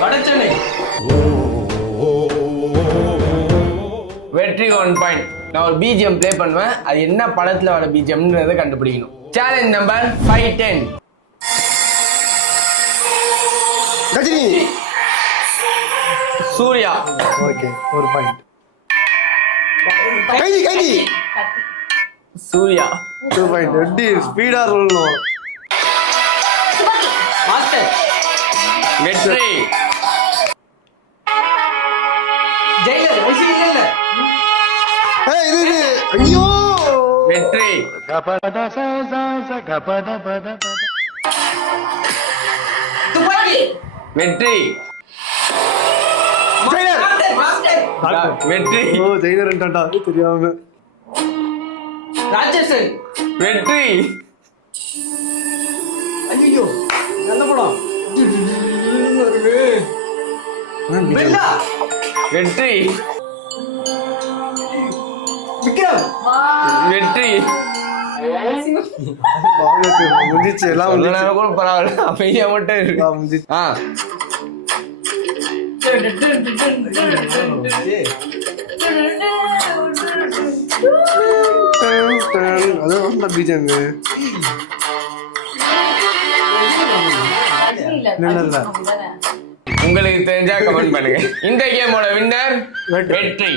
வடச்சென்னை. வெற்றி 1 பாயிண்ட். நான் ஒரு பிஜிஎம் ப்ளே பண்ணுவேன், அது என்ன படத்துல வர பிஜிஎம்ன்றதை கண்டுபிடிக்கணும். Challenge number 510. Rajini. Suriya. Okay 1 point. Kaithi. Suriya 2 point. எப்படி ஸ்பீடா சொல்லணும். மாஸ்டர். வெற்றி. ஜெயிலர். இல்ல இது ஐயோ. வெற்றி. வெற்றி. வெற்றி. ஓ ஜெயிலர்ன்டா தெரியாம. ராட்சசன். வெற்றி. ஐயோ நல்ல படம். பெல்லா. வெற்றி. விக்ரம். வெற்றி. முடிச்சு எல்லாம் கூட பரவாயில்ல, அமைதியா மட்டும் இருக்கு. அதான் பிஜிஎம். உங்களுக்கு தெரிஞ்சா கமெண்ட் பண்ணுங்க. இந்த கேமோட வின்னர் வெற்றி.